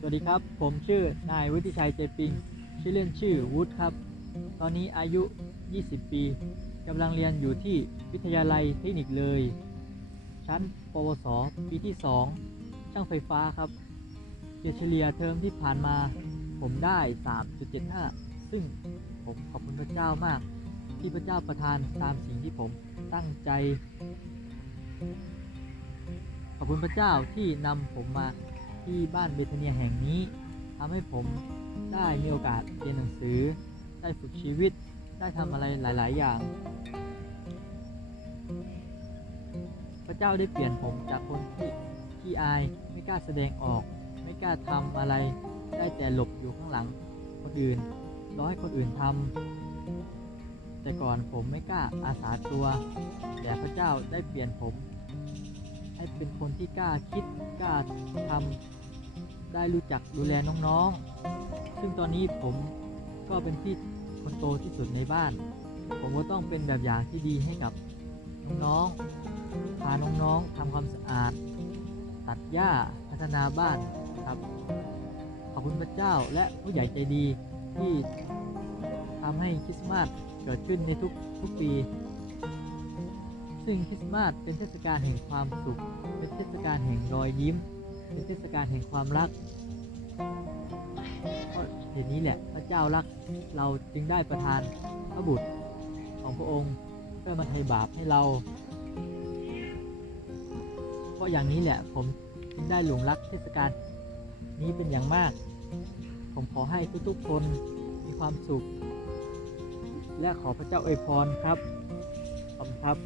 สวัสดีครับ ผมชื่อนายวุฒิชัยเจปิง ชื่อเล่นชื่อวุฒิครับ ตอนนี้อายุ 20 ปีกำลังเรียนอยู่ที่วิทยาลัยเทคนิคเลย ชั้น ปวส ปีที่ 2 ช่างไฟฟ้าครับเกเฉลี่ยเทอมที่ผ่านมา ผมได้ 3.75 ซึ่งผมขอบคุณพระเจ้ามาก ที่พระเจ้าประทานตามสิ่งที่ผมตั้งใจ ขอบคุณพระเจ้าที่นำผมมา ที่บ้านเบธเนียแห่งนี้ทำให้ผมได้มีโอกาสเรียนหนังสือ ได้ฝึกชีวิต ได้ทำอะไรหลาย ๆ อย่าง พระเจ้าได้เปลี่ยนผมจากคนที่ขี้อายไม่กล้าแสดงออก ไม่กล้าทำอะไร ได้แต่หลบอยู่ข้างหลังคนอื่นรอให้คนอื่นทำแต่ก่อนผมไม่กล้าอาสาตัว แต่พระเจ้าได้เปลี่ยนผม ให้เป็นคนที่กล้าคิดกล้าทำ ได้รู้จักดูแลน้องๆ ซึ่งตอนนี้ผมก็เป็นพี่คนโตที่สุดในบ้าน ผมก็ต้องเป็นแบบอย่างที่ดีให้กับน้องๆ พาน้องๆทำความสะอาด ตัดหญ้าพัฒนาบ้านครับ ขอบคุณพระเจ้าและผู้ใหญ่ใจดีที่ทำให้คริสต์มาสเกิดขึ้นในทุกทุกปี ซึ่งคริสต์มาสเป็นเทศกาลแห่งความสุข เป็นเทศกาลแห่งรอยยิ้ม เป็นเทศกาลแห่งความรักเพราะเหตุนี้แหละพระเจ้ารักเราจึงได้ประทานพระบุตรของพระองค์เพื่อมาไถ่บาปให้เรา เพราะอย่างนี้แหละผมจึงได้หลงรักเทศกาลนี้เป็นอย่างมาก ผมขอให้ทุกๆคนมีความสุข และขอพระเจ้าอวยพรครับขอบคุณครับ